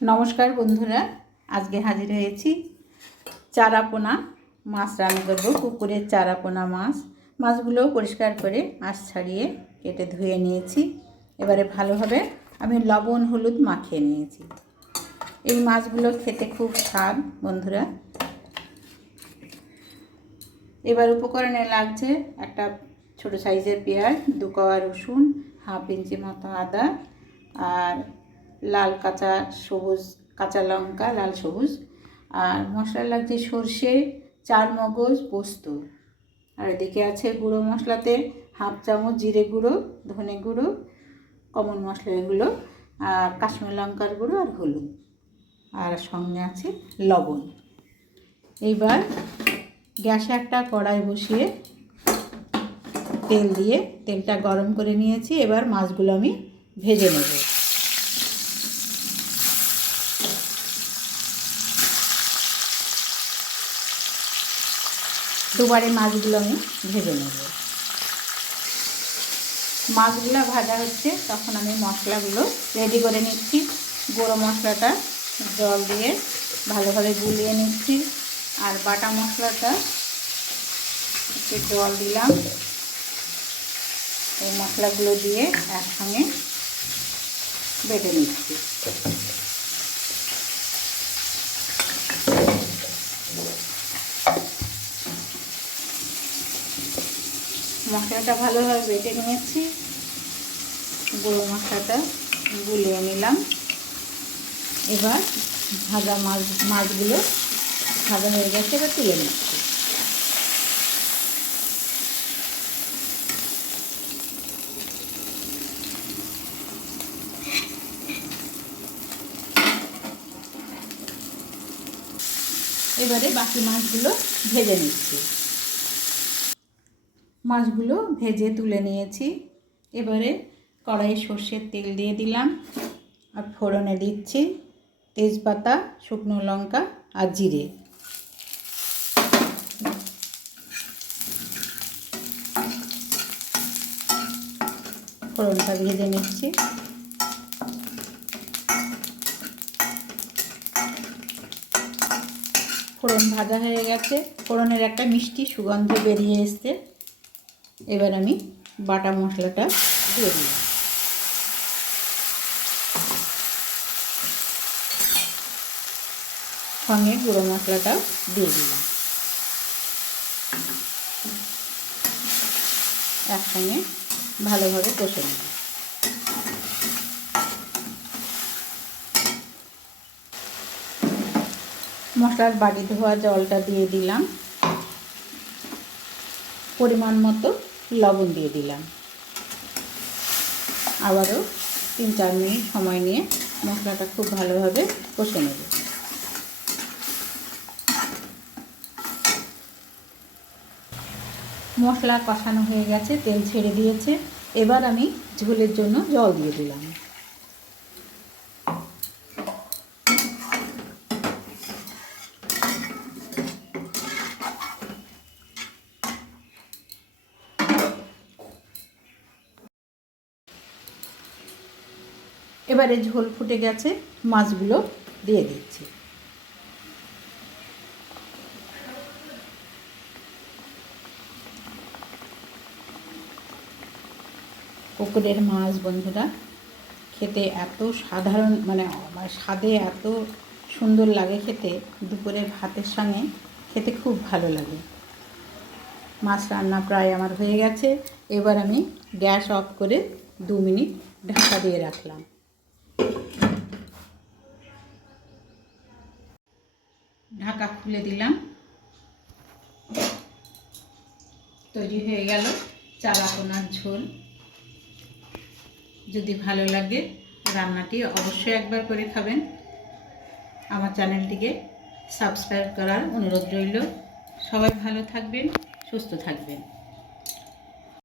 নমস্কার বন্ধুরা, আজকে হাজির হয়েছি চারাপোনা মাছ রান্না করব। পুকুরের চারাপোনা মাছগুলো পরিষ্কার করে আঁশ ছাড়িয়ে কেটে ধুয়ে নিয়েছি। এবারে ভালোভাবে আমি লবণ হলুদ মাখিয়ে নিয়েছি। এই মাছগুলো খেতে খুব স্বাদ বন্ধুরা। এবার উপকরণে লাগছে একটা ছোটো সাইজের পেঁয়াজ, 2 কোয়া রসুন, হাফ ইঞ্চি মতো আদা, আর লাল কাঁচা লঙ্কা, লাল সবুজ। আর মশলা লাগছে সর্ষে, 4 মগজ, পোস্ত। আর এদিকে আছে গুঁড়ো মশলাতে হাফ চামচ জিরে গুঁড়ো, ধনে গুঁড়ো, কমন মশলা এগুলো, আর কাশ্মীরি লঙ্কার গুঁড়ো আর হলুদ, আর সঙ্গে আছে লবণ। এইবার গ্যাসে একটা কড়াই বসিয়ে তেল দিয়ে তেলটা গরম করে নিয়েছি। এবার মাছগুলো আমি ভেজে নেব। দুবারে মাছগুলো আমি ভেজে নেব। মাছগুলো ভাজা হচ্ছে তখন আমি মশলাগুলো রেডি করে নিচ্ছি। গুঁড়ো মশলাটা জল দিয়ে ভালোভাবে গুলিয়ে নিচ্ছি, আর বাটা মশলাটা একটু জল দিলাম। এই মশলাগুলো দিয়ে একসঙ্গে বেটে নিচ্ছি। মশলাটা ভালোভাবে বেটে নিয়েছি, গুঁড়ো মশলাটা গুলিয়ে নিলাম। এবার ভাজা মাছগুলো ভাজা হয়ে গেছে, এবার তুলে নিচ্ছি। এবারে বাকি মাছগুলো ভেজে নিচ্ছি। মাছগুলো ভেজে তুলে নিয়েছি। এবারে কড়াইয়ে সর্ষের তেল দিয়ে দিলাম, আর ফোড়নে দিচ্ছি তেজপাতা, শুকনো লঙ্কা আর জিরে। ফোড়নটা ভেজে নিচ্ছি। ফোড়ন ভাজা হয়ে গেছে, ফোড়নের একটা মিষ্টি সুগন্ধ বেরিয়ে এসছে। এবার আমি বাটা মশলাটা দিয়ে দিলাম। সঙ্গে গুঁড়ো মশলাটাও দিয়ে দিলাম। একসঙ্গে ভালোভাবে কষে নেব। মশলার বাটি ধোয়া জলটা দিয়ে দিলাম, পরিমাণ মতো লবণ দিয়ে দিলাম। আবারও 3-4 মিনিট সময় নিয়ে মশলাটা খুব ভালোভাবে কষে নেব। মশলা কষানো হয়ে গেছে, তেল ছেড়ে দিয়েছে। এবার আমি ঝোলের জন্য জল দিয়ে দিলাম। এবারে ঝোল ফুটে গেছে, মাছগুলো দিয়ে দিচ্ছি। পুকুরের মাছ বন্ধুরা খেতে এত সাধারণ, স্বাদে এত সুন্দর লাগে খেতে। দুপুরের ভাতের সঙ্গে খেতে খুব ভালো লাগে। মাছ রান্না প্রায় আমার হয়ে গেছে। এবার আমি গ্যাস অফ করে 2 মিনিট ঢাকা দিয়ে রাখলাম। ঢাকা খুলে দিলাম। তৈরি হয়ে গেল চারাপোনার ঝোল। যদি ভালো লাগে রান্নাটি অবশ্যই একবার করে খাবেন। আমার চ্যানেলটিকে সাবস্ক্রাইব করার অনুরোধ রইল। সবাই ভালো থাকবেন, সুস্থ থাকবেন।